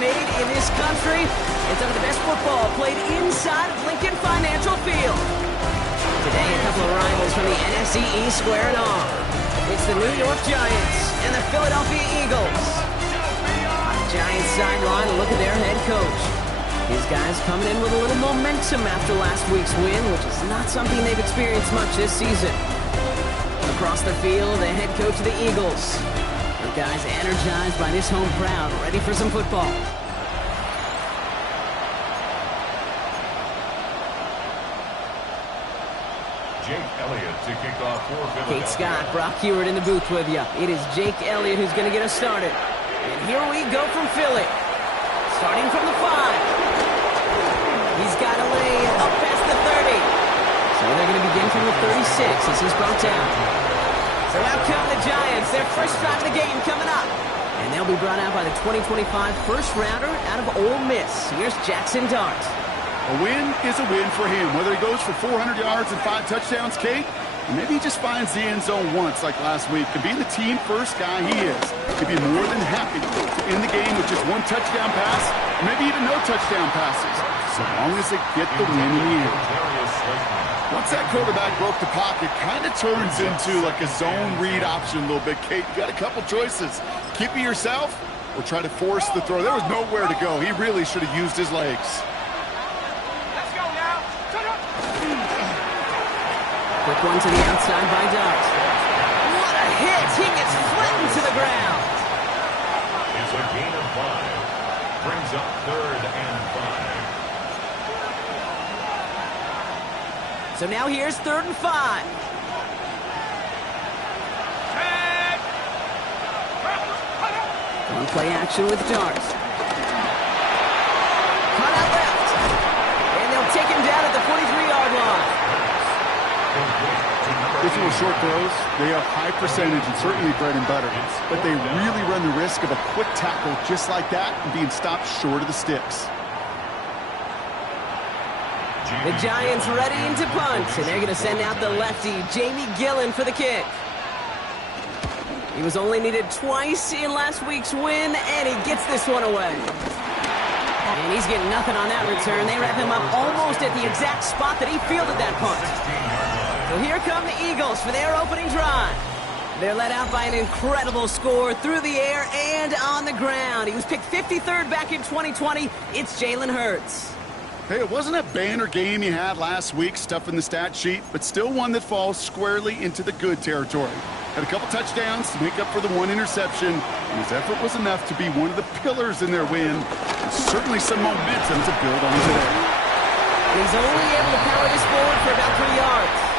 made in this country. And some of the best football played inside of Lincoln Financial Field. Today, a couple of rivals from the NFC East squaring off. It's the New York Giants and the Philadelphia Eagles. On the Giants sideline, look at their head coach. These guys coming in with a little momentum after last week's win, which is not something they've experienced much this season. Across the field, the head coach of the Eagles. The guys energized by this home crowd, ready for some football. Jake Elliott to kick off for Philadelphia. Kate Scott, Brock Hewitt in the booth with you. It is Jake Elliott who's going to get us started. And here we go from Philly. Starting from the 5. He's got a lane up past the 30. So they're going to begin from the 36 as he's brought down. So out come the Giants. Their first drive of the game coming up. And they'll be brought out by the 2025 first rounder out of Ole Miss. Here's Jackson Dart. A win is a win for him. Whether he goes for 400 yards and 5 touchdowns, Kate, or maybe he just finds the end zone once like last week. To be the team first guy he is, he'd be more than happy to end the game with just 1 touchdown pass, or maybe even no touchdown passes, so long as they get the win in the end. Once that quarterback broke the pocket, kind of turns into like a zone read option a little bit, Kate. You got a couple choices. Keep it yourself or try to force the throw. There was nowhere to go. He really should have used his legs. Quick one to the outside by Dart. What a hit! He gets flattened to the ground. It's a gain of 5. Brings up 3rd and 5. So now here's 3rd and 5. One play action with Dart. Cut out left. And they'll take him down at the 43-yard line. These little short throws, they have high percentage and certainly bread and butter, but they really run the risk of a quick tackle just like that and being stopped short of the sticks. The Giants ready to punt, and they're going to send out the lefty, Jamie Gillen, for the kick. He was only needed twice in last week's win, and he gets this one away. And he's getting nothing on that return. They wrap him up almost at the exact spot that he fielded that punt. So here come the Eagles for their opening drive. They're led out by an incredible score through the air and on the ground. He was picked 53rd back in 2020. It's Jalen Hurts. Hey, it wasn't a banner game you had last week, stuff in the stat sheet, but still one that falls squarely into the good territory. Had a couple touchdowns to make up for the 1 interception, and his effort was enough to be one of the pillars in their win, and certainly some momentum to build on today. He's only able to power this forward for about 3 yards.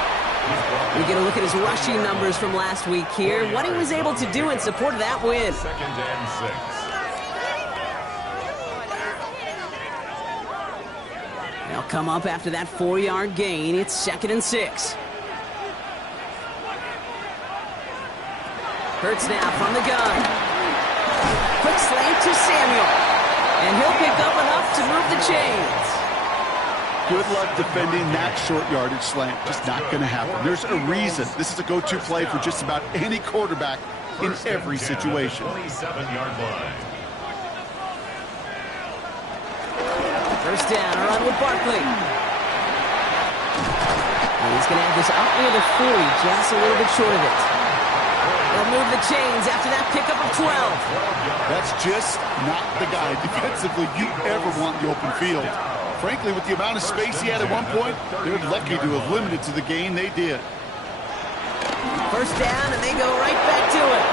We get a look at his rushing numbers from last week here, what he was able to do in support of that win. 2nd and 6. They'll come up after that 4-yard gain. It's 2nd and 6. Hurts now from the gun. Quick slant to Samuel. And he'll pick up enough to move the chains. Good luck defending that short yardage slant. Just not going to happen. There's a reason this is a go-to play for just about any quarterback in every situation. 27-yard line. First down, a run with Barkley. And he's going to have this up near the 40, just a little bit short of it. They'll move the chains after that pickup of 12. That's just not the guy defensively you ever want in the open field. Frankly, with the amount of space he had at one point, they're lucky to have limited to the gain they did. First down, and they go right back to it.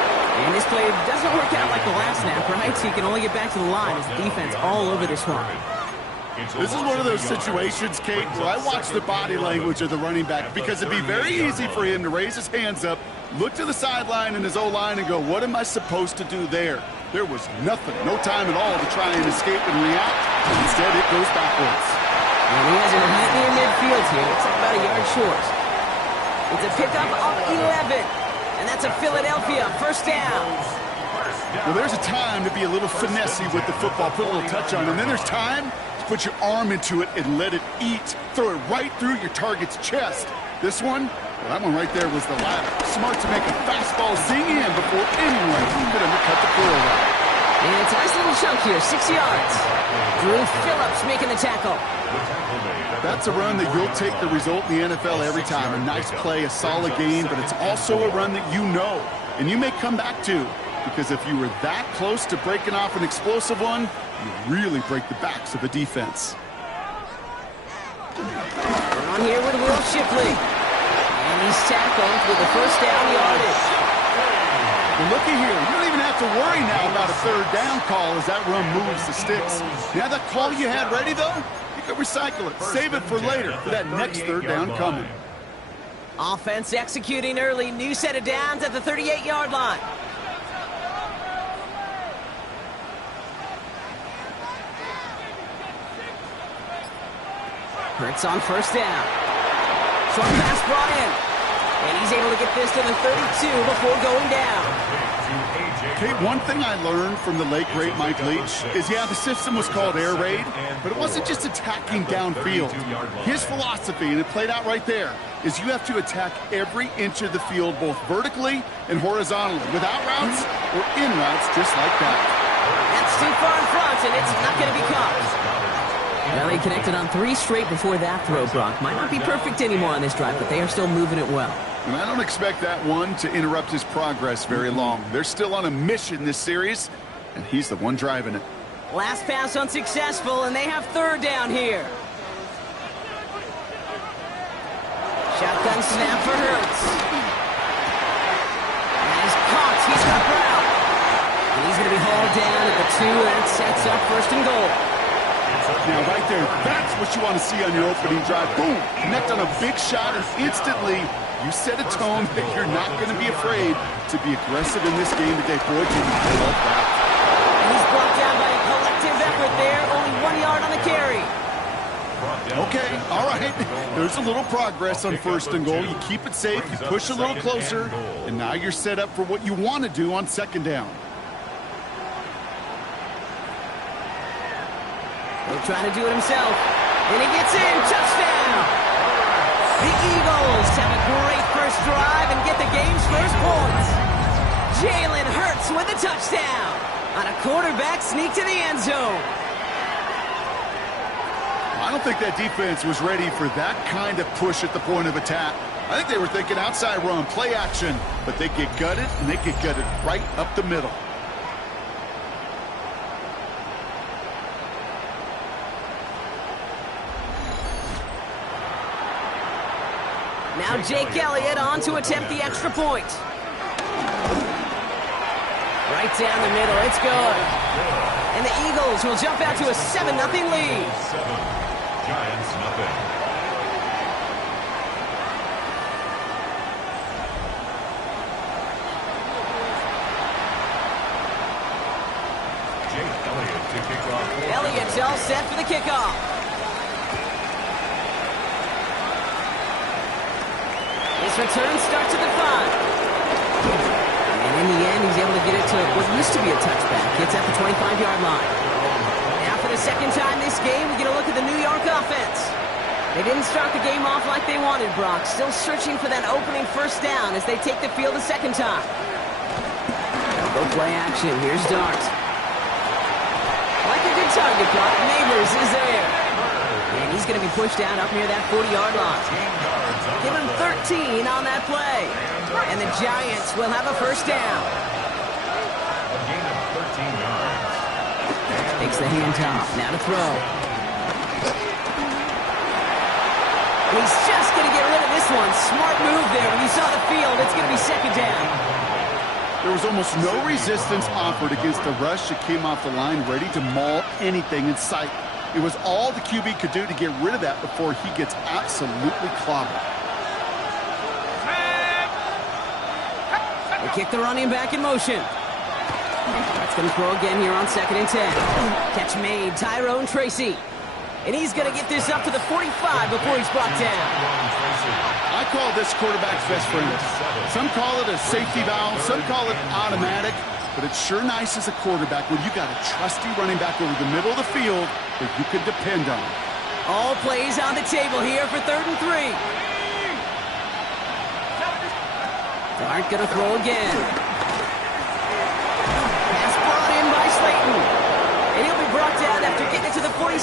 And this play doesn't work out like the last snap, right? So he can only get back to the line. His defense all over this one. This is one of those situations, Kate, where I watch the body language of the running back because it'd be very easy for him to raise his hands up, look to the sideline and his O-line and go, what am I supposed to do there? There was nothing, no time at all to try and escape and react. Instead, it goes backwards. And he has it right near midfield here. It's about a yard short. It's a pickup of 11. And that's a Philadelphia first down. Well, there's a time to be a little finessey with the football, put a little touch on it. And then there's time to put your arm into it and let it eat. Throw it right through your target's chest. This one, well, that one right there was the latter. Smart to make a fastball zing in before anyone could undercut the quarterback. And it's a nice little chunk here, 6 yards. Drew Phillips making the tackle. That's a run that you'll take the result in the NFL every time. A nice play, a solid game, but it's also a run that you know, and you may come back to, because if you were that close to breaking off an explosive one, you really break the backs of a defense. We're on here with Will Shipley. And he's tackled with the first down yardage. Well, looky here. You don't even have to worry now about a third down call as that run moves the sticks. Now that call you had ready, though, you can recycle it. Save it for later for that next third down coming. Offense executing early. New set of downs at the 38-yard line. Hurts on first down. Short pass brought in. And he's able to get this to the 32 before going down. Okay, one thing I learned from the late, great Mike Leach is, yeah, the system was called air raid, but it wasn't just attacking downfield. His philosophy, and it played out right there, is you have to attack every inch of the field, both vertically and horizontally, without routes or in routes just like that. That's too far in front, and it's not going to be caught. Well, he connected on 3 straight before that throw, Brock. Might not be perfect anymore on this drive, but they are still moving it well. And I don't expect that one to interrupt his progress very long. They're still on a mission this series, and he's the one driving it. Last pass unsuccessful, and they have third down here. Shotgun snap for Hurts. And he's caught. He's got Brown. And he's going to be hauled down at the 2. That sets up first and goal. Now, right there, that's what you want to see on your opening drive. Boom! Connect on a big shot, and instantly you set a tone that you're not going to be afraid to be aggressive in this game today. Boy, did I love that. And he's brought down by a collective effort there. Only 1 yard on the carry. Okay, all right. There's a little progress on first and goal. You keep it safe, you push a little closer, and now you're set up for what you want to do on second down. He'll try to do it himself. And he gets in. Touchdown! The Eagles have a great first drive and get the game's first points. Jalen Hurts with a touchdown on a quarterback sneak to the end zone. I don't think that defense was ready for that kind of push at the point of attack. I think they were thinking outside run, play action, but they get gutted, and they get gutted right up the middle. Now Jake Elliott on to attempt the extra point. Right down the middle, it's good. And the Eagles will jump out to a 7-0 lead. 7, Giants nothing. Jake Elliott to kick off. Elliott's all set for the kickoff. His return starts at the 5. And in the end, he's able to get it to what used to be a touchback. Gets at the 25-yard line. Now for the second time this game, we get a look at the New York offense. They didn't start the game off like they wanted, Brock. Still searching for that opening first down as they take the field a second time. Go play action. Here's Dart. Like a good target, Brock. Neighbors is there. And he's going to be pushed out up near that 40-yard line. Give him 13 on that play. And the Giants will have a first down. A gain of 13 yards. Takes the handoff. Now to throw. And he's just going to get rid of this one. Smart move there. When you saw the field, it's going to be second down. There was almost no resistance offered against the rush that came off the line ready to maul anything in sight. It was all the QB could do to get rid of that before he gets absolutely clobbered. They kick the running back in motion. That's going to throw again here on 2nd and 10. Catch made, Tyrone Tracy. And he's going to get this up to the 45 before he's brought down. I call this quarterback's best friend. Some call it a safety valve, some call it automatic, but it's sure nice as a quarterback when you got a trusty running back over the middle of the field that you can depend on. All plays on the table here for 3rd and 3. Dart going to throw again. Pass brought in by Slater.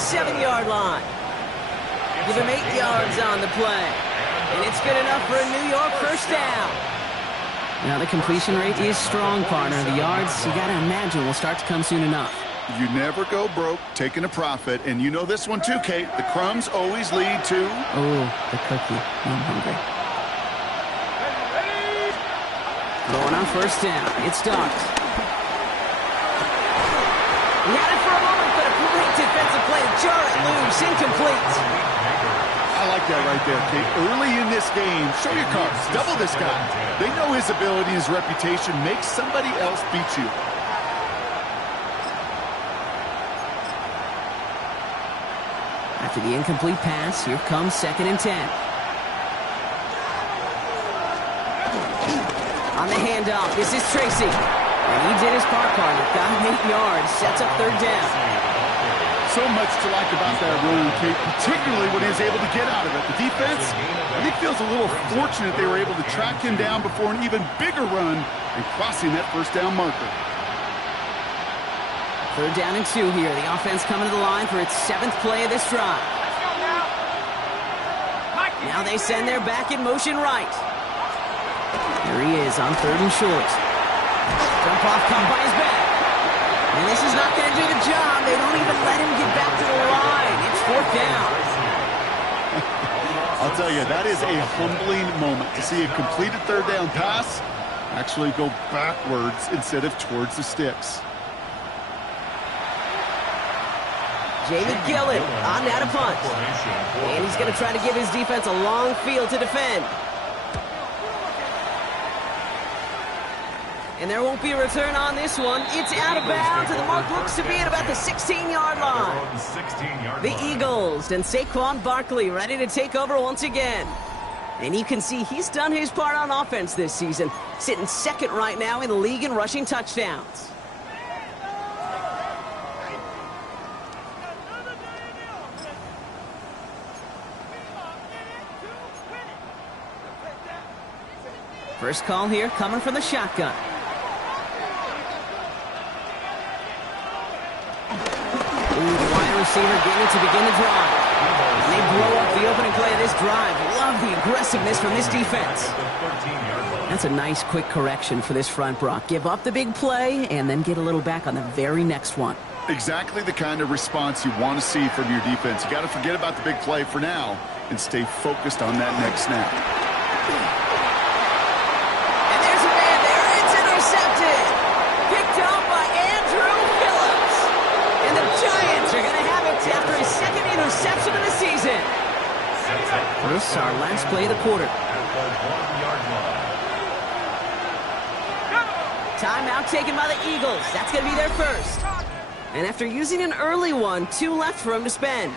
7-yard line. Give him 8 yards on the play. And it's good enough for a New York first down. Now, the completion rate is strong, partner. The yards, you got to imagine, will start to come soon enough. You never go broke taking a profit. And you know this one too, Kate. The crumbs always lead to... Oh, the cookie. I'm hungry. Going on first down. It starts. He had it for a moment, but a great defensive play. Jar it loose, incomplete. I like that right there, Kate. Early in this game, show your cards. Double this guy. They know his ability, his reputation makes somebody else beat you. After the incomplete pass, here comes 2nd and 10. On the handoff, this is Tracy. And he did his part, partner. Got him 8 yards, sets up 3rd down. So much to like about that run, Kate, particularly when he was able to get out of it. The defense, I think, feels a little fortunate they were able to track him down before an even bigger run and crossing that first down marker. 3rd down and 2 here. The offense coming to the line for its 7th play of this drive. Now they send their back in motion right. Here he is on 3rd and short. Jump off caught by his back. And this is not going to do the job. They don't even let him get back to the line. It's 4th down. I'll tell you, that is a humbling moment to see a completed 3rd down pass actually go backwards instead of towards the sticks. Jamie Gillen on now to punt. And he's going to try to give his defense a long field to defend. And there won't be a return on this one. It's out of bounds, and the mark looks to be at about the 16-yard line. The Eagles and Saquon Barkley ready to take over once again. And you can see he's done his part on offense this season, sitting 2nd right now in the league in rushing touchdowns. First call here coming from the shotgun. Ooh, the wide receiver getting it to begin the drive. And they blow up the opening play of this drive. Love the aggressiveness from this defense. That's a nice quick correction for this front, Brock. Give up the big play and then get a little back on the very next one. Exactly the kind of response you want to see from your defense. You got to forget about the big play for now and stay focused on that next snap. After his 2nd interception of the season. First, our last play of the quarter. Timeout taken by the Eagles. That's going to be their first. And after using an early one, 2 left for him to spend.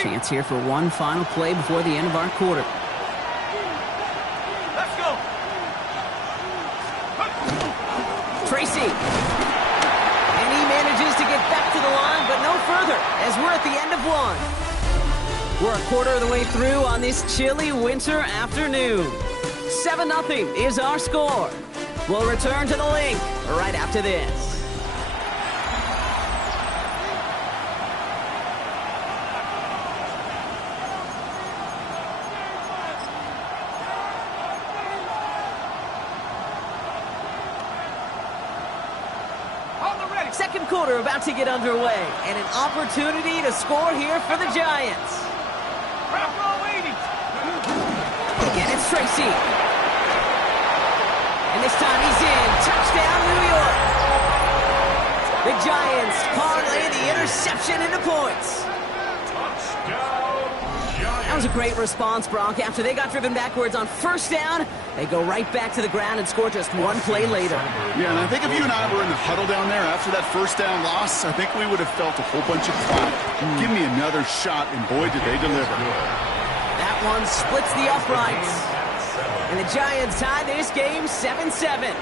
Chance here for one final play before the end of our quarter. Let's go. Tracy. And he manages to get back to the line, but no further, as we're at the end of 1. We're a quarter of the way through on this chilly winter afternoon. 7-0 is our score. We'll return to the link right after this. Second quarter about to get underway, and an opportunity to score here for the Giants. Again, it's Tracy. And this time he's in. Touchdown, New York. The Giants parlay the interception into points. That was a great response, Brock. After they got driven backwards on first down, they go right back to the ground and score just one play later. Yeah, and I think if you and I were in the huddle down there after that first down loss, I think we would have felt a whole bunch of clap. Give me another shot, and boy, did they deliver. That one splits the uprights. And the Giants tie this game 7-7.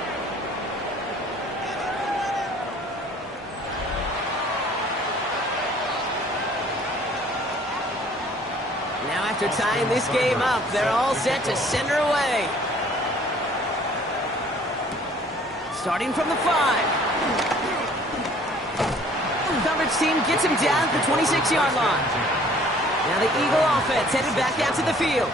After tying this game up, they're all set to send her away. Starting from the 5. Coverage team gets him down at the 26-yard line. Now the Eagle offense headed back out to the field.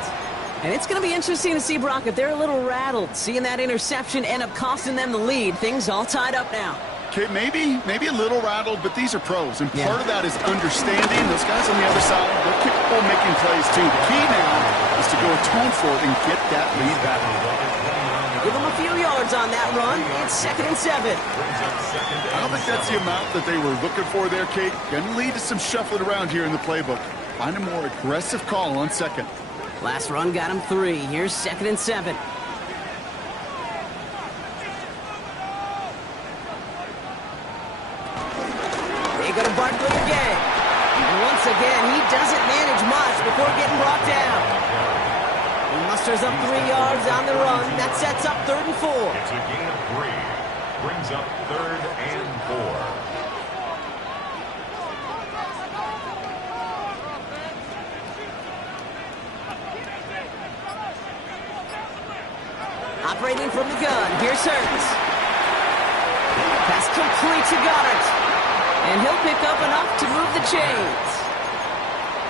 And it's going to be interesting to see, Brock, if they're a little rattled, seeing that interception end up costing them the lead. Things all tied up now. Okay, maybe a little rattled, but these are pros. And part of that is understanding. Those guys on the other side, they're capable of making plays too. The key now is to go atone for it and get that lead back. Give them a few yards on that run. It's 2nd and 7. I don't think that's the amount that they were looking for there, Kate. Going to lead to some shuffling around here in the playbook. Find a more aggressive call on 2nd. Last run got him 3. Here's 2nd and 7. They go to Barkley again. And once again, he doesn't manage much before getting brought down. He musters up 3 yards on the run. That sets up 3rd and 4. It's a gain of 3. Brings up 3rd and 4. Operating from the gun. Here's Hurts. Pass complete to Goddard. And he'll pick up enough to move the chains.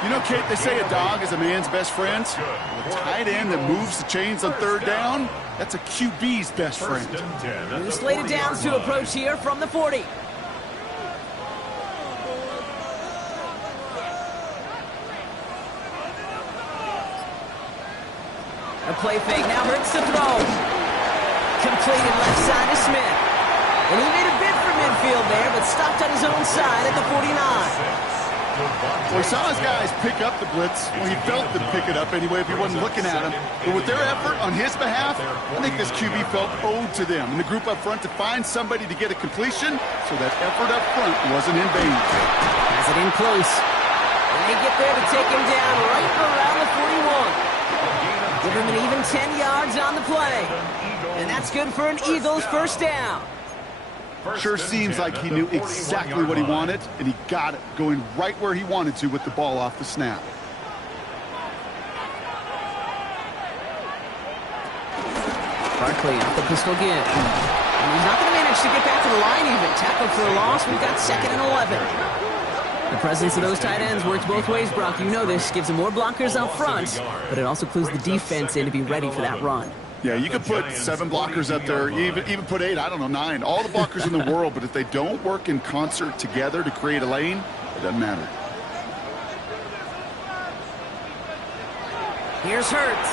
You know, Kate, they say a dog is a man's best friend. The tight end that moves the chains on 3rd down, that's a QB's best friend. New slated downs to approach here from the 40. A play fake now Hurts to throw. Completed left side to Smith. And he made a bid for midfield there, but stopped on his own side at the 49. Well, he saw his guys pick up the blitz. Well, he felt them pick it up anyway if he wasn't looking at him. But with their effort on his behalf, I think this QB felt owed to them. And the group up front to find somebody to get a completion, so that effort up front wasn't in vain. Has it in close. And they get there to take him down right around the 41. Give him an even 10 yards on the play. And that's good for an Eagles first down. Sure seems like he knew exactly what he wanted, and he got it, going right where he wanted to with the ball off the snap. Barkley off the pistol again. And he's not going to manage to get back to the line even. Tackled for a loss. We've got 2nd and 11. The presence of those tight ends works both ways, Brock. You know this. Gives them more blockers up front, but it also clues the defense in to be ready for that run. Yeah, you could put 7 blockers up there, even put 8, I don't know, 9. All the blockers in the world, but if they don't work in concert together to create a lane, it doesn't matter. Here's Hurts.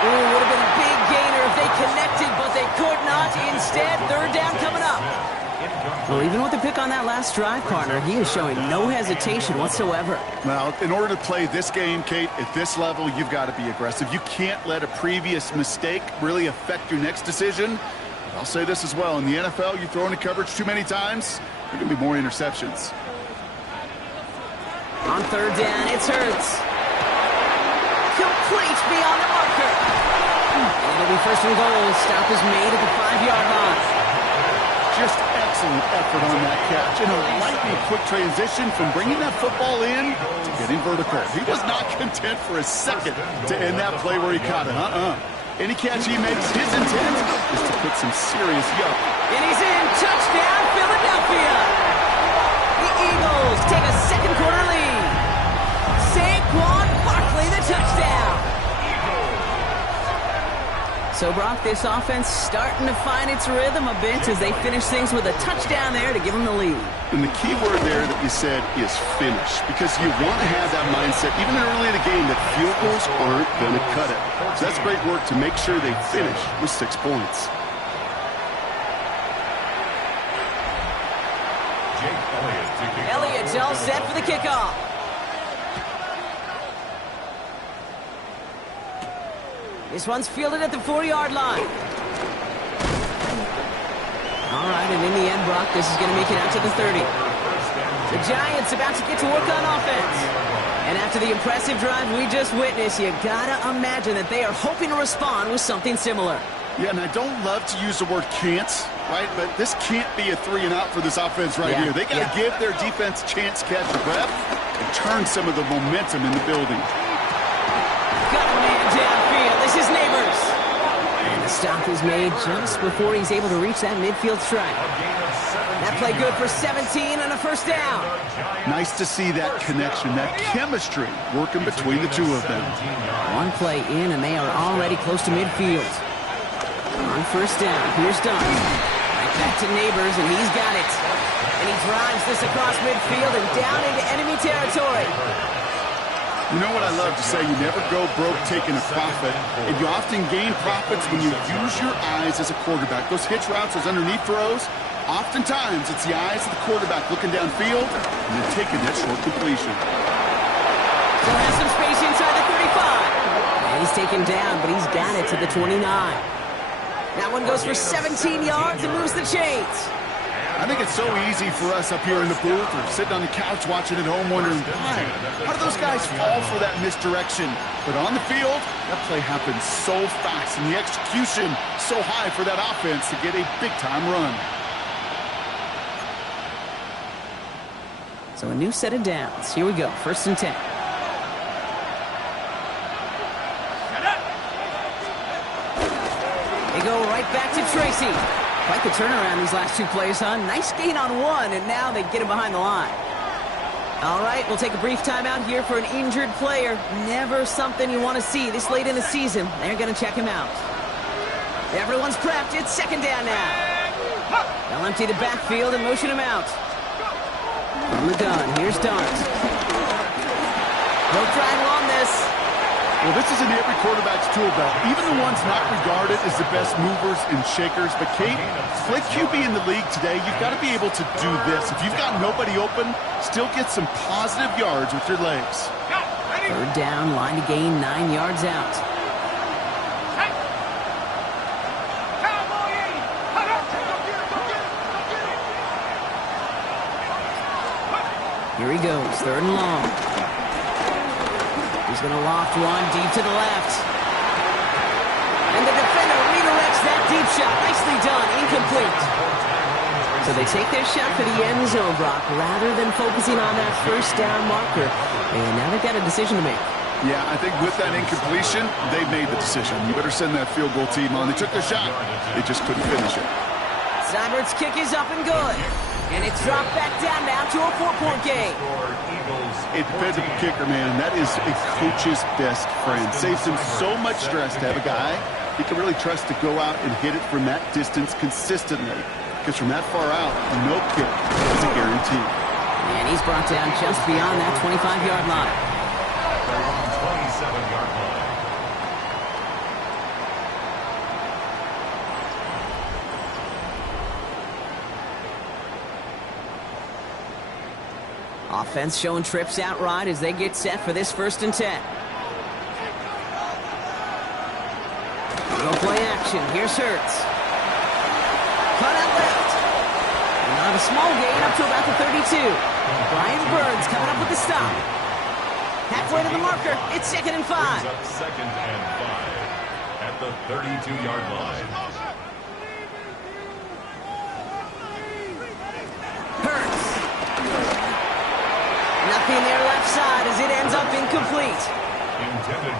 Ooh, would have been a big gainer if they connected, but they could not. Instead, 3rd down coming up. Well, even with the pick on that last drive, partner, he is showing no hesitation whatsoever. Well, in order to play this game, Kate, at this level, you've got to be aggressive. You can't let a previous mistake really affect your next decision. But I'll say this as well. In the NFL, you throw into coverage too many times, there are going to be more interceptions. On 3rd down, it's Hurts. Complete beyond the marker. It'll be 1st and goal. Stop is made at the 5-yard line. Just excellent effort on that catch. And a lightning quick transition from bringing that football in to getting vertical. He was not content for a second to end that play where he caught it. Any catch he makes, his intent is to put some serious yuck. And he's in. Touchdown, Philadelphia. The Eagles take a 2nd quarter lead. Saquon Barkley, the touchdown. So, Brock, this offense starting to find its rhythm a bit as they finish things with a touchdown there to give them the lead. And the key word there that you said is finish, because you want to have that mindset, even early in the game, that field goals aren't going to cut it. So that's great work to make sure they finish with 6 points. Elliott's all set for the kickoff. This one's fielded at the 4-yard line. All right, and in the end, Brock, this is going to make it out to the 30. The Giants about to get to work on offense. And after the impressive drive we just witnessed, you got to imagine that they are hoping to respond with something similar. Yeah, and I don't love to use the word can't right? But this can't be a 3-and-out for this offense right here. They got to give their defense a chance to catch a breath and turn some of the momentum in the building. Got a man downfield. This is Neighbors. And the stop is made just before he's able to reach that midfield strike. That play good for 17 and a first down. Nice to see that connection, that chemistry working between the two of them. One play in, and they are already close to midfield. On first down, here's Dunn. Right back to Neighbors, and he's got it. And he drives this across midfield and down into enemy territory. You know what I love to say? You never go broke taking a profit, and you often gain profits when you use your eyes as a quarterback. Those hitch routes, those underneath throws, oftentimes it's the eyes of the quarterback looking downfield and then taking that short completion. Still has some space inside the 35. And he's taken down, but he's got it to the 29. That one goes for 17 yards and moves the chains. I think it's so easy for us up here in the booth or sitting on the couch watching at home wondering why. How do those guys fall for that misdirection? But on the field, that play happens so fast and the execution so high for that offense to get a big-time run. So a new set of downs. Here we go, 1st and 10. They go right back to Tracy. Quite the turnaround these last two plays, huh? Nice gain on one, and now they get him behind the line. All right, we'll take a brief timeout here for an injured player. Never something you want to see this late in the season. They're going to check him out. Everyone's prepped. It's 2nd down now. They'll empty the backfield and motion him out. On the gun, here's Dart. He'll try and run this. Well, this is in every quarterback's tool belt, even the ones not regarded as the best movers and shakers. But, Kate, play QB in the league today, you've got to be able to do this. If you've got nobody open, still get some positive yards with your legs. 3rd down, line to gain 9 yards out. Here he goes, 3rd and long. He's going to loft one deep to the left. And the defender redirects that deep shot. Nicely done. Incomplete. So they take their shot for the end zone, Brock, rather than focusing on that 1st down marker. And now they've got a decision to make. Yeah, I think with that incompletion, they made the decision. You better send that field goal team on. They took their shot. They just couldn't finish it. Seibert's kick is up and good. And it's dropped back down now to a 4-point game. A dependable kicker, man, that is a coach's best friend. Saves him so much stress to have a guy he can really trust to go out and hit it from that distance consistently. Because from that far out, no kick is a guarantee. And he's brought down just beyond that 25-yard line. 27-yard line. Offense showing trips outright as they get set for this 1st and 10. No play action. Here's Hurts. Cut out left. And on a small gain up to about the 32. Brian Burns coming up with the stop. Halfway to the marker. It's 2nd and 5. Brings up 2nd and 5 at the 32-yard line. Hurts. Nothing there left side as it ends up incomplete.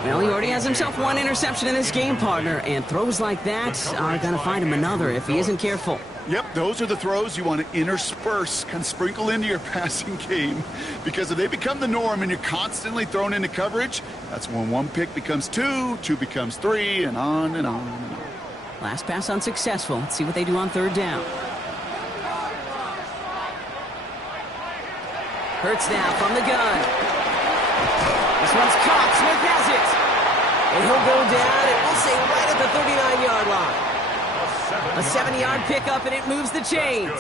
Well, he already has himself one interception in this game, partner, and throws like that are going to find him another if he isn't careful. Yep, those are the throws you want to intersperse, kind of sprinkle into your passing game. Because if they become the norm and you're constantly thrown into coverage, that's when 1 pick becomes 2, 2 becomes 3, and on and on and on. Last pass unsuccessful. Let's see what they do on 3rd down. Hurts now from the gun. This one's caught. Smith has it. And he'll go down, and we'll say right at the 39-yard line. A 70-yard pickup, and it moves the chains.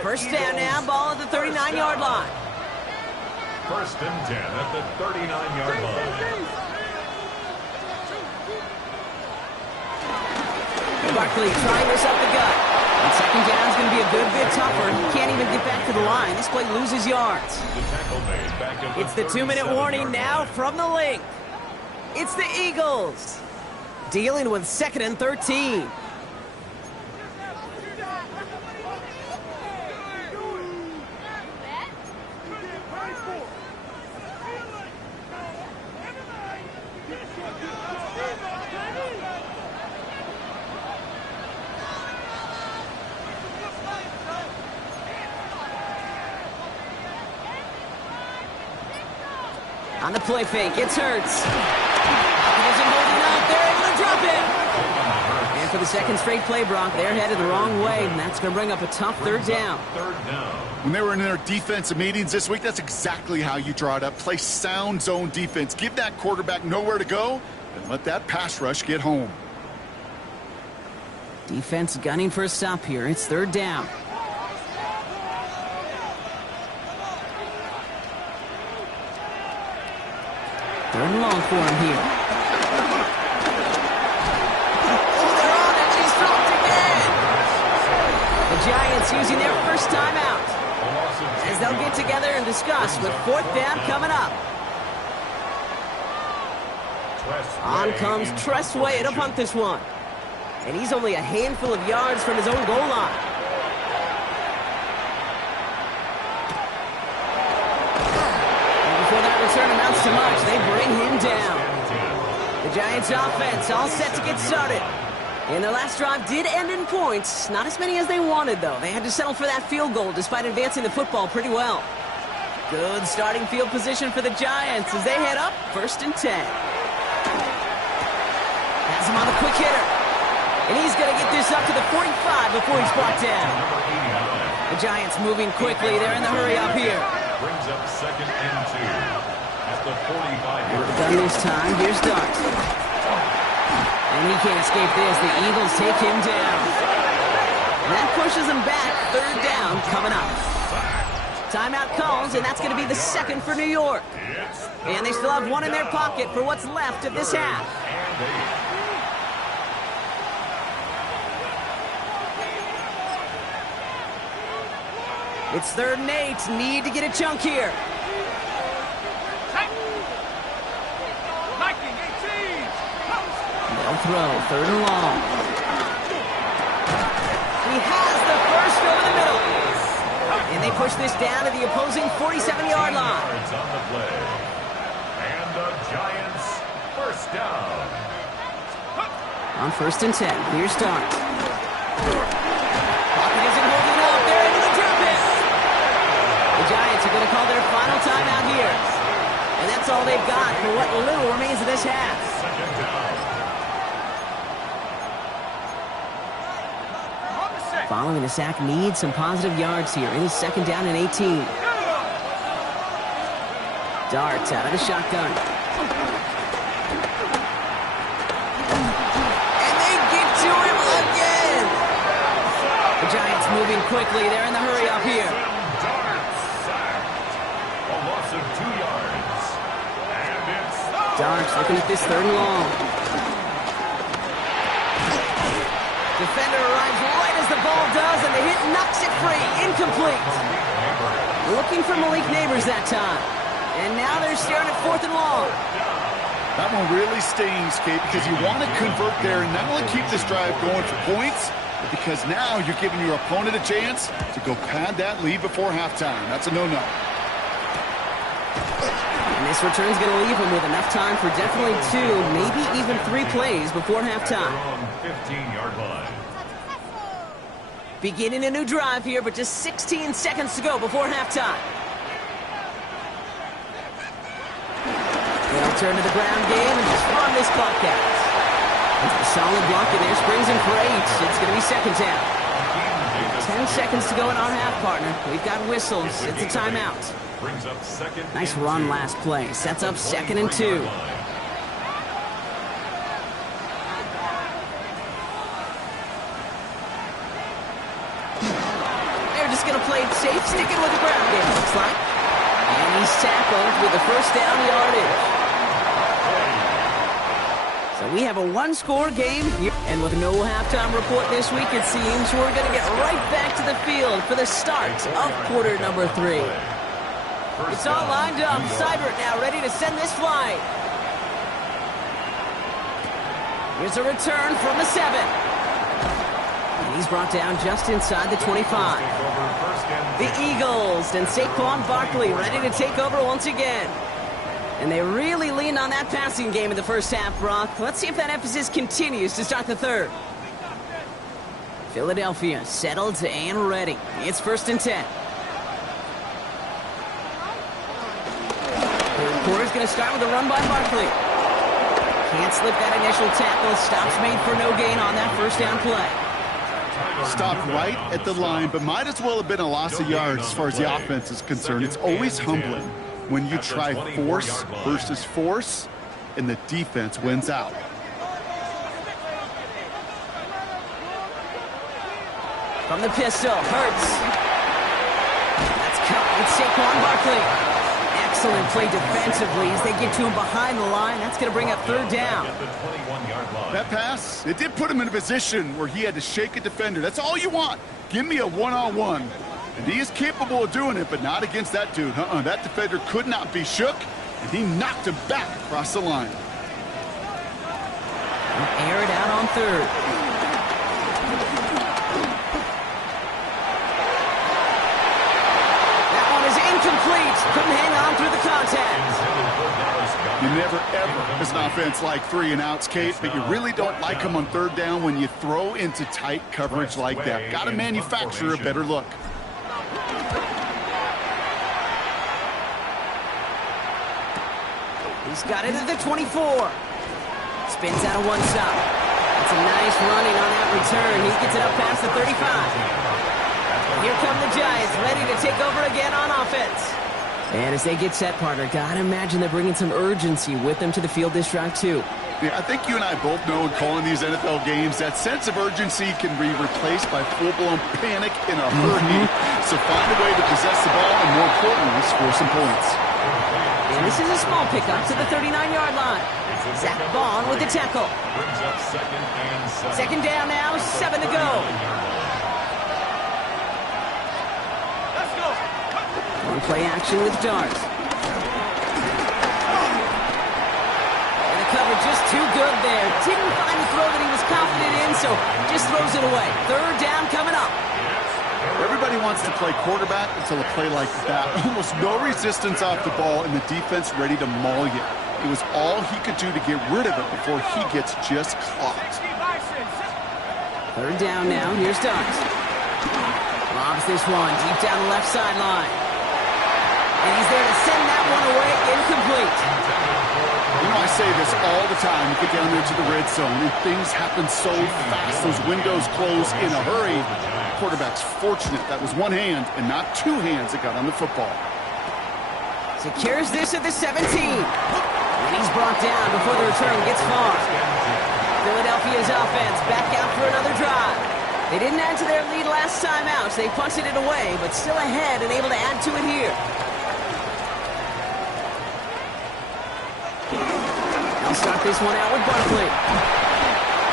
1st down now, ball at the 39-yard line. 1st and 10 at the 39-yard line. Barkley trying this up the gut. And 2nd down is going to be a good bit tougher. He can't even get back to the line. This play loses yards. It's the 2-minute warning now from the link. It's the Eagles dealing with 2nd and 13. On the play fake, it's Hurts. He isn't holding up. They're able to drop it. And for the second straight play, Brock, they're headed the wrong way, and that's going to bring up a tough third down. When they were in their defensive meetings this week, that's exactly how you draw it up. Play sound zone defense. Give that quarterback nowhere to go, and let that pass rush get home. Defense gunning for a stop here. It's third down. Third and long for him here. Oh, they're on it. He's dropped again. The Giants using their first timeout as they'll get together and discuss with fourth down coming up. On comes Tressway to punt this one. And he's only a handful of yards from his own goal line. Return amounts to much. They bring him down. The Giants offense all set to get started. And their last drive did end in points. Not as many as they wanted, though. They had to settle for that field goal despite advancing the football pretty well. Good starting field position for the Giants as they head up 1st and 10. Has him on the quick hitter. And he's going to get this up to the 45 before he's brought down. The Giants moving quickly. They're in the hurry up here. Brings up 2nd and 2. At the 45-yard line. Done this time. Here's Dart. And he can't escape this. The Eagles take him down. And that pushes him back. Third down coming up. Timeout calls, and that's going to be the second for New York. And they still have one in their pocket for what's left of this half. It's 3rd and 8. Need to get a chunk here. They'll throw. 3rd and long. He has the first over the middle. And they push this down to the opposing 47-yard line. On the play. And the Giants first down. On 1st and 10. Here's Dart. Pocket isn't holding up. They're able to drop it. The Giants are going to call their final timeout here. And that's all they've got for what little remains of this half. Second down. Following the sack needs some positive yards here. It is 2nd down and 18. Dart out of the shotgun. And they get to him again. The Giants moving quickly. They're in the hurry up here. A loss of 2 yards. And it's Dart's looking at this 3rd and long. Defender arrives right as the ball does, and the hit knocks it free. Incomplete. Looking for Malik Neighbors that time. And now they're staring at 4th and long. That one really stings, Kate, because you want to convert there and not only keep this drive going for points, but because now you're giving your opponent a chance to go pad that lead before halftime. That's a no-no. And this return's going to leave him with enough time for definitely 2, maybe even 3 plays before halftime. 15-yard line. Beginning a new drive here, but just 16 seconds to go before halftime. They'll turn to the ground game and just run this clock out. It's a solid block in there, springs in for 8. It's going to be 2nd down. 10 seconds to go in our half, partner. We've got whistles. It's a timeout. Brings up 2nd. Nice run last play. Sets up 2nd and 2. Going to play it safe, sticking with the ground game, looks like. And he's tackled with the first down yardage. So we have a 1-score game here. And with no halftime report this week, it seems we're going to get right back to the field for the start of quarter number 3. It's all lined up. Seibert now ready to send this flight. Here's a return from the 7. And he's brought down just inside the 25. The Eagles and Saquon Barkley ready to take over once again. And they really leaned on that passing game in the first half, Brock. Let's see if that emphasis continues to start the third. Philadelphia settled and ready. It's 1st and 10. 3rd Quarter's going to start with a run by Barkley. Can't slip that initial tackle. Stops made for no gain on that first down play. Stopped right at the line, but might as well have been a loss of yards as far as the offense is concerned. It's always humbling when you try force versus force, and the defense wins out. From the pistol, Hurts. That's caught with Saquon Barkley. Excellent play defensively as they get to him behind the line. That's going to bring up third down. That pass, it did put him in a position where he had to shake a defender. That's all you want. Give me a one-on-one. And he is capable of doing it, but not against that dude. That defender could not be shook, and he knocked him back across the line. Air it out on third. That one is incomplete. Couldn't hang on through the contact. You never, ever, as an offense, like 3-and-outs, Kate, but you really don't like them on third down when you throw into tight coverage like that. Got to manufacture a better look. He's got it at the 24. Spins out of one stop. That's a nice running on that return. He gets it up past the 35. Here come the Giants, ready to take over again on offense. And as they get set, partner, gotta imagine they're bringing some urgency with them to the field this drive, too. Yeah, I think you and I both know in calling these NFL games, that sense of urgency can be replaced by full-blown panic in a hurry. So find a way to possess the ball and, more importantly, score some points. And this is a small pickup to the 39-yard line. Zach Bond with the tackle. Second down now, 7 to go. On play action with Darts. And the cover just too good there. Didn't find the throw that he was confident in, so just throws it away. Third down coming up. Everybody wants to play quarterback until a play like that. Almost no resistance off the ball and the defense ready to maul you. It was all he could do to get rid of it before he gets just clocked. Third down now. Here's Darts. Lobs this one deep down the left sideline. And he's there to send that one away, incomplete. You know, I say this all the time. You get down there to the red zone, and things happen so fast. Those windows close in a hurry. Quarterback's fortunate that was one hand and not two hands that got on the football. Secures this at the 17. And he's brought down before the return gets far. Philadelphia's offense back out for another drive. They didn't add to their lead last time out, so they punted it away, but still ahead and able to add to it here. They'll start this one out with Barkley.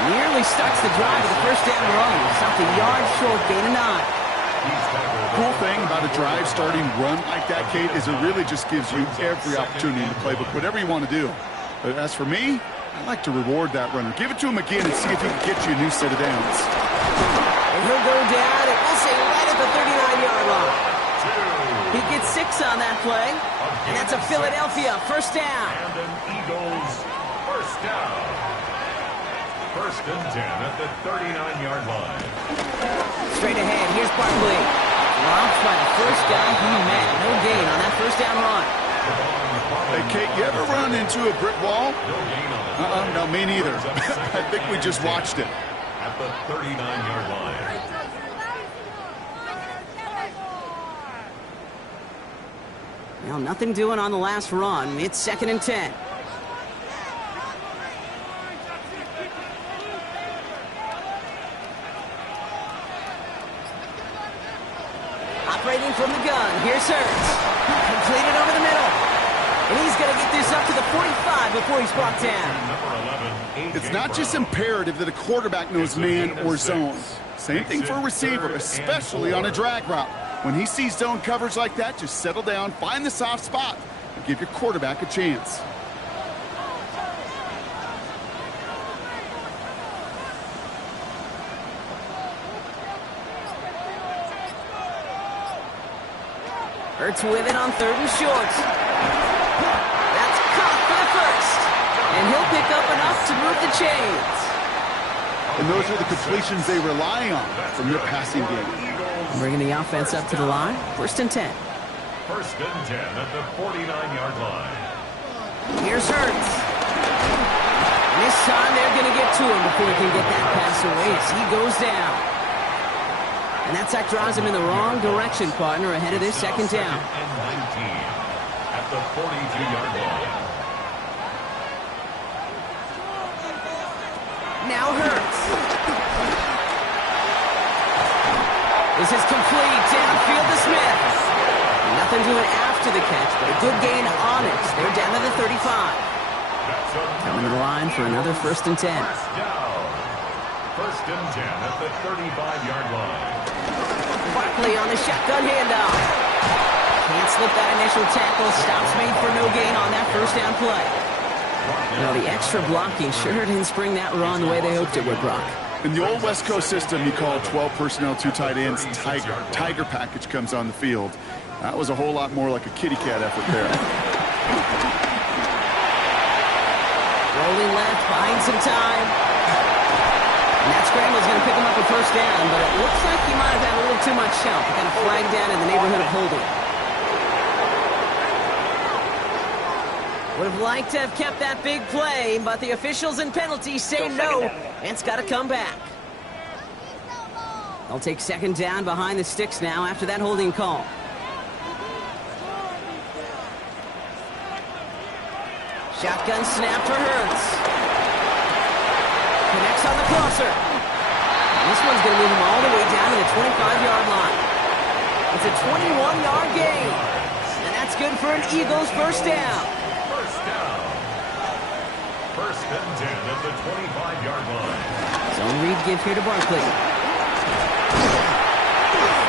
Nearly starts the drive with a first down run. Stopped a yard short, gain of 9. Cool thing about a drive starting run like that, Kate, is it really just gives you every opportunity to play whatever you want to do. But as for me, I like to reward that runner. Give it to him again and see if he can get you a new set of downs. And he'll go down, and we'll say right at the 39-yard line. He gets 6 on that play, and that's a Philadelphia first down. And an Eagles first down. First and 10 at the 39-yard line. Straight ahead, here's Barkley. Robbed by the first guy he met. No gain on that first down run. Hey, Kate, you ever run into a brick wall? No, me neither. I think we just watched it. At the 39-yard line. Well, nothing doing on the last run. It's second and 10. Operating from the gun. Here's Hurts. Completed over the middle. And he's going to get this up to the 45 before he's brought down. It's not just imperative that a quarterback knows man or zone. Same thing for a receiver, especially on a drag route. When he sees zone coverage like that, just settle down, find the soft spot, and give your quarterback a chance. Hurts with it on third and short. That's caught for the first. And he'll pick up enough to move the chains. And those are the completions they rely on from their passing game. Bringing the offense up to the line. First and 10. First and 10 at the 49-yard line. Here's Hurts. And this time they're going to get to him before he can get that pass away as he goes down. And that sack drives him in the wrong direction, partner, ahead of this second down. And 19 at the 42-yard line. Now Hurts. This is complete. Downfield to Smith. Nothing doing after the catch, but a good gain on it. They're down to the 35. Coming to the line for another 1st and 10. First down. 1st and 10 at the 35-yard line. Barkley on the shotgun handoff. Can't slip that initial tackle. Stops made for no gain on that 1st down play. Well, the extra blocking sure didn't spring that run the way they hoped it would, Brock. In the old West Coast system, you call 12 personnel, 2 tight ends, Tiger. Tiger package comes on the field. That was a whole lot more like a kitty cat effort there. Rolling left, buying some time. And that scramble's going to pick him up a 1st down, but it looks like he might have had a little too much help. Got a flag down in the neighborhood of holding. Would have liked to have kept that big play, but the officials and penalties say no, and it's got to come back. They'll take 2nd down behind the sticks now after that holding call. Shotgun snap for Hurts. Connects on the crosser. And this one's going to move him all the way down to the 25-yard line. It's a 21-yard gain. And that's good for an Eagles 1st down. 1st and 10 at the 25-yard line. Zone read give here to Barkley.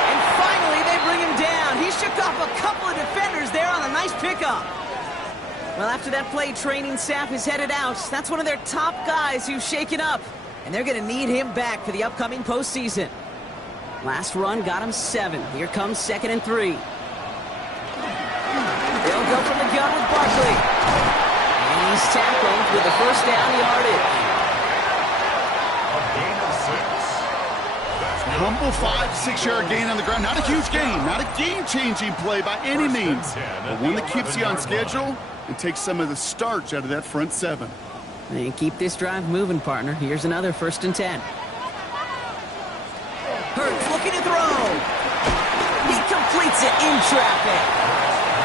And finally they bring him down. He shook off a couple of defenders there on a nice pickup. Well, after that play, training staff is headed out. That's one of their top guys who's shaken up. And they're going to need him back for the upcoming postseason. Last run got him 7. Here comes 2nd and 3. They'll go from the gun with Barkley. And he's tackled with the 1st down yardage. A gain of 6. Humble 5-6-yard gain on the ground. Not a huge gain. Not a game-changing play by any means. But one that keeps you on schedule and takes some of the starch out of that front 7. And keep this drive moving, partner. Here's another 1st and 10. Hurts looking to throw. He completes it in traffic.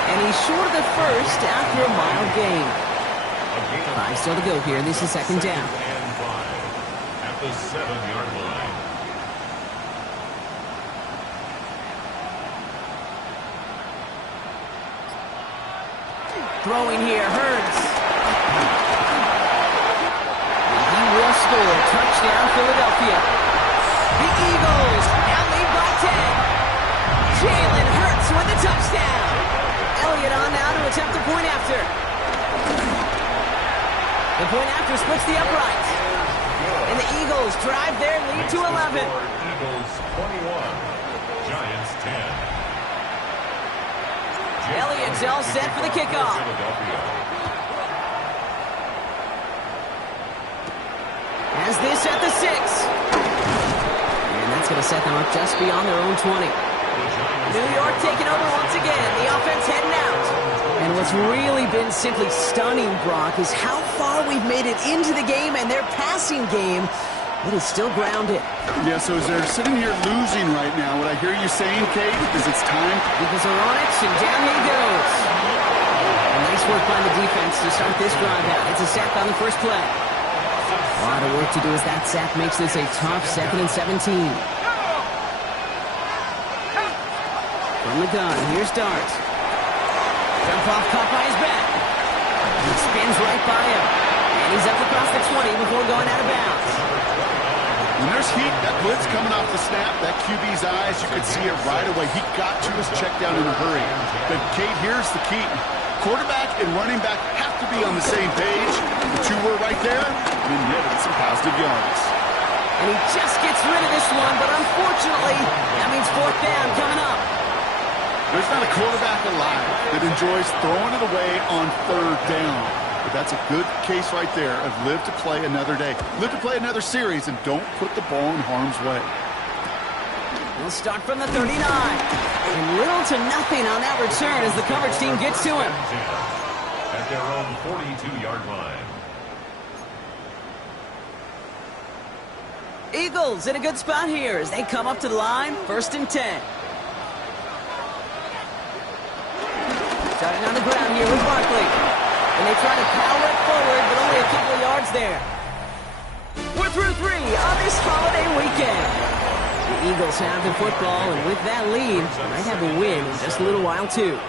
And he's short of the 1st after a mild gain. 5 still to go here. This is 2nd down. And 5 at the 7-yard line. Throwing here, Hurts. And he will score. Touchdown, Philadelphia. The Eagles now lead by 10. Jalen Hurts with the touchdown. Elliott on now to attempt a point after. The point after splits the uprights. And the Eagles drive their lead to 11. Eagles 21, Giants 10. Elliott's all set for the kickoff. Has this at the 6. And that's going to set them up just beyond their own 20. New York taking over once again. The offense heading out. And what's really been simply stunning, Brock, is how far we've made it into the game, and their passing game, it is still grounded. Yeah, so as they're sitting here losing right now, what I hear you saying, Kate, is it's time. Eagles are on it, and down he goes. And nice work by the defense to start this drive out. It's a sack on the 1st play. A lot of work to do as that sack makes this a tough 2nd and 17. From the gun, here's Dart. Jump off, caught by his back. He spins right by him. And he's up across the 20 before going out of bounds. When there's heat, that blitz coming off the snap, that QB's eyes, you could see it right away. He got to his check down in a hurry. But, Kate, here's the key. Quarterback and running back have to be on the same page. The 2 were right there, and he netted some positive yards. And he just gets rid of this one, but unfortunately, that means 4th down coming up. There's not a quarterback alive that enjoys throwing it away on 3rd down. But that's a good case right there of live to play another day. Live to play another series, and don't put the ball in harm's way. We'll start from the 39. And little to nothing on that return as the coverage team gets to him. At at their own 42-yard line. Eagles in a good spot here as they come up to the line, 1st and 10. Starting on the ground here with Barkley. And they try to power it forward, but only a couple of yards there. We're through 3 on this holiday weekend. The Eagles have the football, and with that lead, they might have a win in just a little while, too.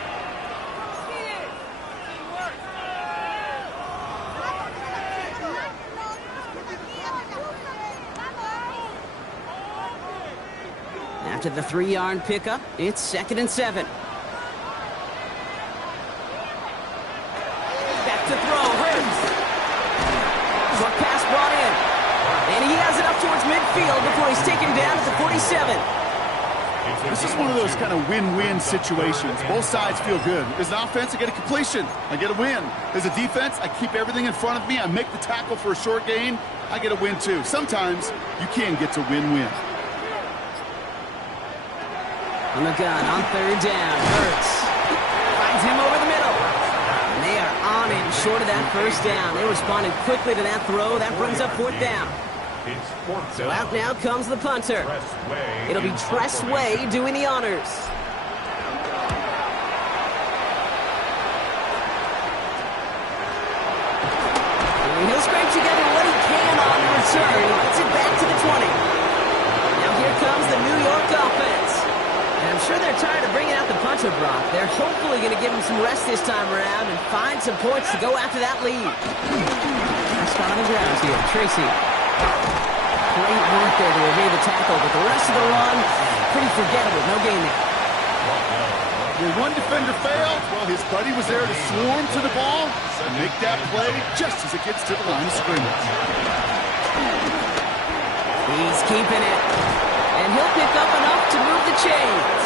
After the 3-yard pickup, it's 2nd and 7. Back to throw, Hurts. Short pass brought in. And he has it up towards midfield before he's taken down at the 47. This is one of those kind of win-win situations. Both sides feel good. As an offense, I get a completion. I get a win. As a defense, I keep everything in front of me. I make the tackle for a short gain. I get a win, too. Sometimes, you can get to win-win. On the gun, on 3rd down, Hurts finds him over the middle. And they are on him short of that 1st down. They responded quickly to that throw. That brings up 4th down. So out now comes the punter. It'll be Tress Way doing the honors. And he'll scrape together what he can on the return. He gets it back to the 20. Now here comes the New York offense. And I'm sure they're tired of bringing out the punter, Brock. They're hopefully going to give him some rest this time around and find some points to go after that lead. Nice spot on the ground here. Tracy. Great work there to evade the tackle, but the rest of the run, pretty forgettable. No gain there. Your one defender failed. Well, his buddy was there to swarm to the ball and make that play just as it gets to the line of scrimmage. He's keeping it. And he'll pick up enough to move the chains.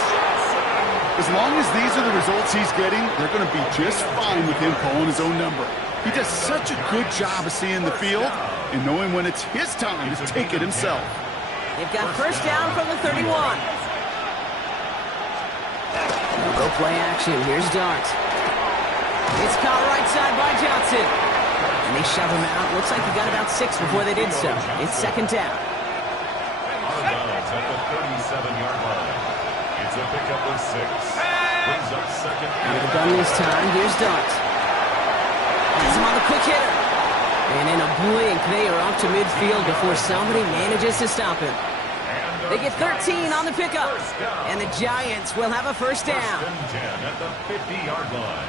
As long as these are the results he's getting, they're going to be just fine with him calling his own number. He does such a good job of seeing the field and knowing when it's his time to take it himself. They've got 1st down from the 31. Go play action. Here's Dart. It's caught right side by Johnson. And they shove him out. Looks like he got about 6 before they did so. It's 2nd down. At the 37-yard line. It's a pickup of 6. Brings up 2nd. With a gun this time, here's Dart. Has him on the quick hitter. And in a blink, they are off to midfield before somebody manages to stop him. They get 13 on the pickup. And the Giants will have a 1st down. 1st and 10 at the 50-yard line.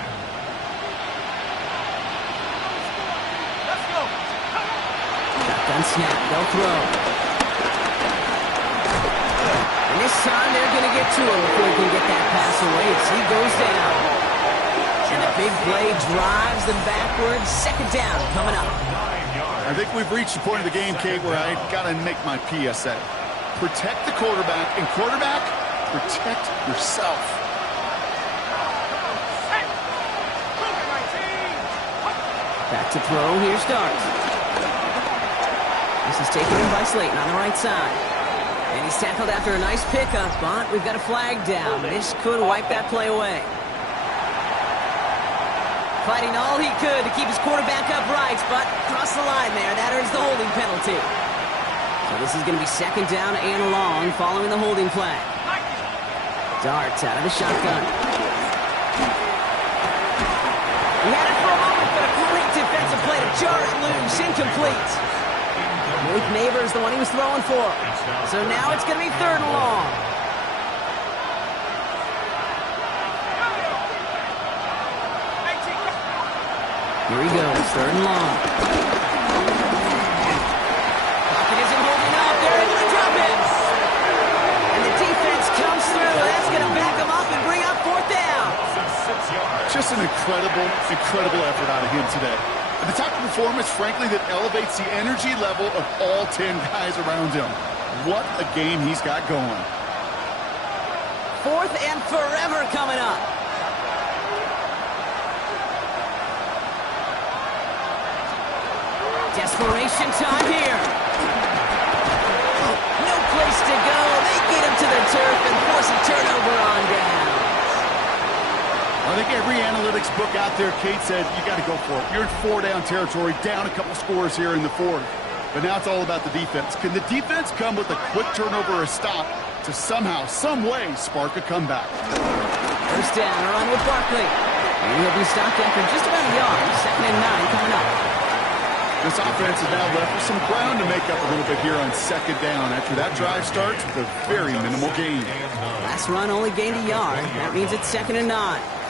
Let's go. Shotgun snap. They'll throw. And this time they're going to get to him before he can get that pass away as he goes down. And the big play drives them backwards. 2nd down coming up. I think we've reached the point of the game, Kate, where I got to make my PSA. Protect the quarterback, and quarterback, protect yourself. Back to throw. Here's Dart. This is taken in by Slayton on the right side. And he's tackled after a nice pickup, but we've got a flag down. This could wipe that play away. Fighting all he could to keep his quarterback upright, but across the line there, that earns the holding penalty. So this is going to be 2nd down and long following the holding flag. Dart out of the shotgun. He had it for a moment, but a great defensive play to jar it loose, incomplete. Malik Neighbors, the one he was throwing for. So now it's going to be 3rd and long. Here he goes, 3rd and long. Pocket isn't holding up. They're able to drop it. And the defense comes through. That's going to back him up and bring up 4th down. Just an incredible effort out of him today. And the type of performance, frankly, that elevates the energy level of all 10 guys around him. What a game he's got going. 4th and forever coming up. Desperation time here. No place to go. They get him to the turf and force a turnover on downs. I think every analytics book out there, Kate, said you got to go for it. You're in 4-down territory, down a couple scores here in the fourth. But now it's all about the defense. Can the defense come with a quick turnover or a stop to somehow, some way, spark a comeback? First down, a run with Barkley. And he'll be stopped after just about a yard. 2nd and 9 coming up. This offense is now left with some ground to make up a little bit here on 2nd down after that drive starts with a very minimal gain. Last run only gained a yard. That means it's 2nd and 9.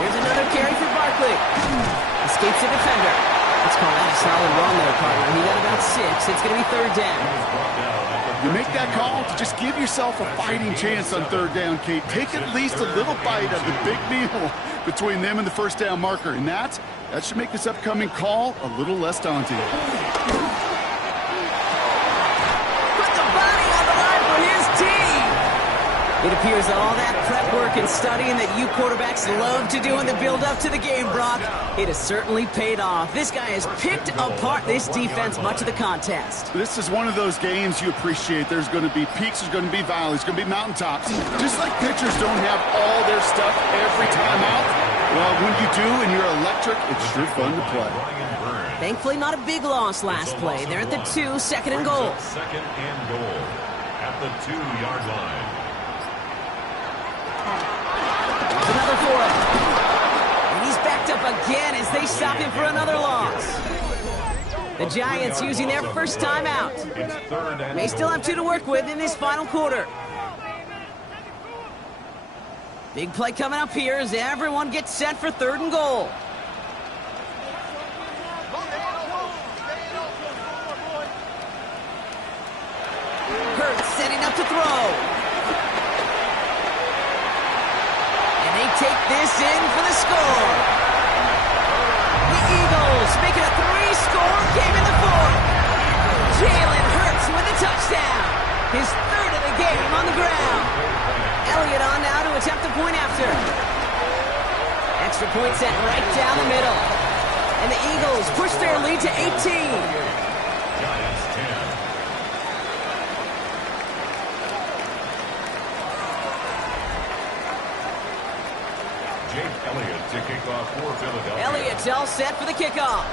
Here's another carry for Barkley. Escapes the defender. Let's call that a solid run there, partner. He got about 6. It's going to be 3rd down. You make that call to just give yourself a fighting chance on 3rd down, Kate. Take at least a little bite of the big meal between them and the 1st down marker. And that should make this upcoming call a little less daunting. Put the body on the line for his team. It appears that all that prep work and studying that you quarterbacks love to do in the build-up to the game, Brock, it has certainly paid off. This guy has picked apart this defense much of the contest. This is one of those games you appreciate. There's going to be peaks, there's going to be valleys, there's going to be mountaintops. Just like pitchers don't have all their stuff every time out, well, when you do and you're electric, it's sure fun to play. Thankfully, not a big loss last play. They're at the 2, 2nd and goal. 2nd and goal at the 2-yard line. Another for him. And he's backed up again as they stop him for another loss. The Giants using their first time out. They still have 2 to work with in this final quarter. Big play coming up here as everyone gets set for 3rd and goal. Hurts setting up to throw. Take this in for the score. The Eagles making a 3-score game in the 4th. Jalen Hurts with a touchdown. His 3rd of the game on the ground. Elliott on now to attempt the point after. Extra point set right down the middle. And the Eagles push their lead to 18. Giants 10. Elliott to kick off for Philadelphia. Elliott's all set for the kickoff.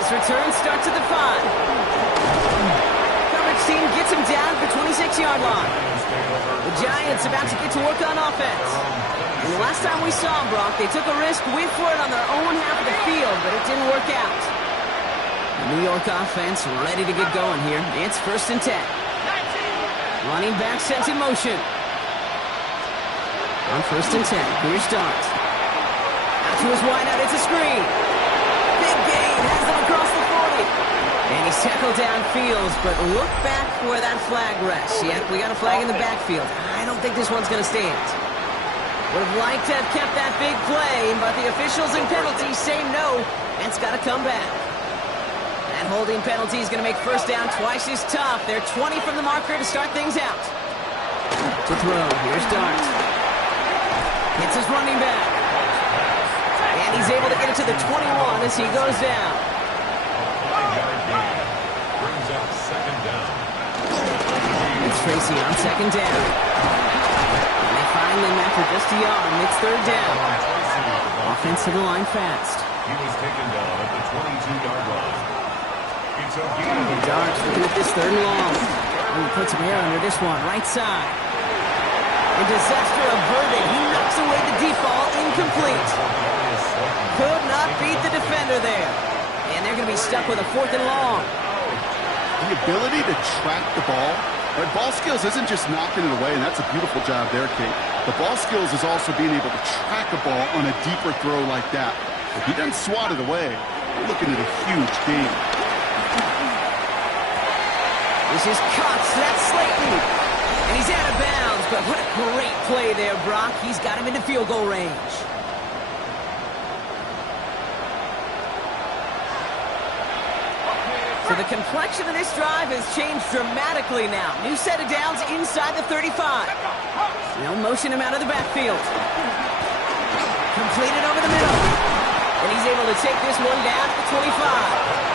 His return starts at the 5. Coverage team gets him down at the 26-yard line. The Giants about to get to work on offense. And the last time we saw them, Brock, they took a risk, went for it on their own half of the field, but it didn't work out. The New York offense ready to get going here. It's 1st and 10. Running back sent in motion. On 1st and 10, here's Starks. Out to his wideout, it's a screen. Big gain, has them across the 40. And he's tackled downfield, but look back where that flag rests. Yeah, we got a flag in the backfield. I don't think this one's going to stand. Would have liked to have kept that big play, but the officials and penalties say no, and it's got to come back. That holding penalty is going to make 1st down twice as tough. They're 20 from the marker to start things out. To throw, here's Dart. Hits his running back. And he's able to get it to the 21 as he goes down. Brings up 2nd down. It's Tracy on 2nd down. And they find him after just a yard. It's 3rd down. Offense to the line fast. He was taken down at the 22-yard line. Darts looking at this 3rd and long. He puts some air under this one, right side. And disaster averted. He knocks away the deep ball, incomplete. Could not beat the defender there. And they're going to be stuck with a 4th and long. The ability to track the ball. Right, ball skills isn't just knocking it away, and that's a beautiful job there, Kate. The ball skills is also being able to track a ball on a deeper throw like that. If he doesn't swat it away, we're looking at a huge game. This is Cox, that's Slayton. And he's out of bounds, but what a great play there, Brock. He's got him into field goal range. So the complexion of this drive has changed dramatically now. New set of downs inside the 35. Now motion him out of the backfield. Completed over the middle. And he's able to take this one down to the 25.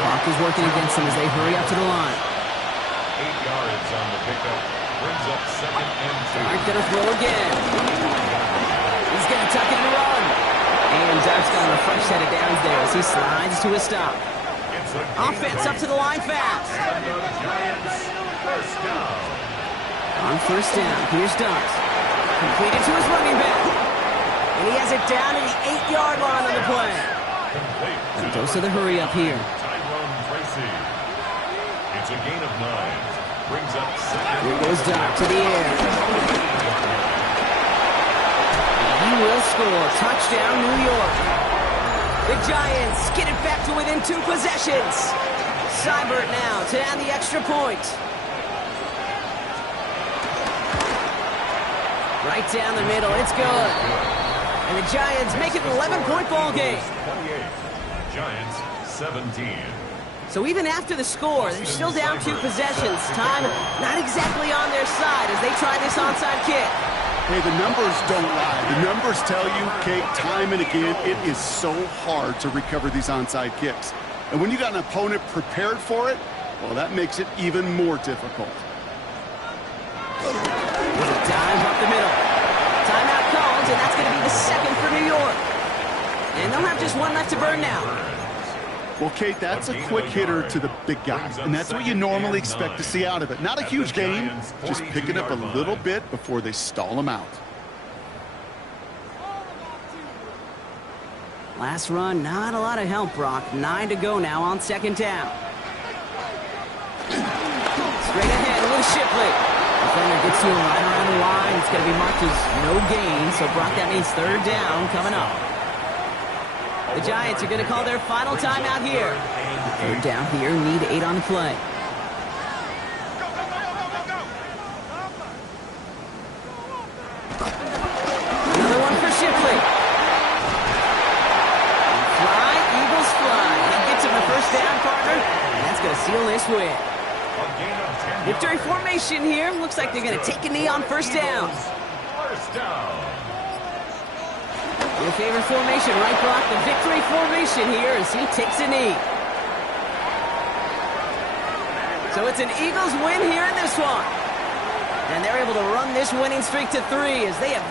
Clock is working against them as they hurry up to the line. 8 yards on the pickup. Brings up 2nd and 2. Dart gonna throw again. He's gonna tuck it and run. And Dart's got him a fresh set of downs there as he slides to a stop. Offense up to the line fast. And the Giants first down. On first down, here's Dart. Completed to his running back. And he has it down to the 8-yard line on the play. Complete. And goes to the hurry up here. Tyrone Tracy. It's a gain of 9. Brings up 2nd. Here goes Dart to the air. And he will score. Touchdown, New York. The Giants get it back to within 2 possessions. Seibert now to add the extra point. Right down the middle, it's good. And the Giants make it an 11-point ball game. 28. Giants 17. So even after the score, they're still down 2 possessions. Time not exactly on their side as they try this onside kick. Hey, the numbers don't lie. The numbers tell you, Kate, time and again, it is so hard to recover these onside kicks. And when you got an opponent prepared for it, well, that makes it even more difficult. With a dive up the middle. Timeout called, and that's going to be the 2nd for New York. And they'll have just 1 left to burn now. Well, Kate, that's a quick hitter to the big guy, and that's what you normally expect to see out of it. Not a huge gain, just picking up a little bit before they stall him out. Last run, not a lot of help, Brock. 9 to go now on 2nd down. Straight ahead with Shipley. Defender gets to him right around the line. It's going to be marked as no gain, so Brock, that means 3rd down coming up. The Giants are going to call their final timeout here. 3rd down here, need 8 on the play. Another one for Shipley. Fly, Eagles fly. He gets him the 1st down, partner, and that's going to seal this win. Victory formation here. Looks like they're going to take a knee on 1st down. First down. Your favorite formation, right, Brock? The victory formation here as he takes a knee. So it's an Eagles win here in this one. And they're able to run this winning streak to 3 as they have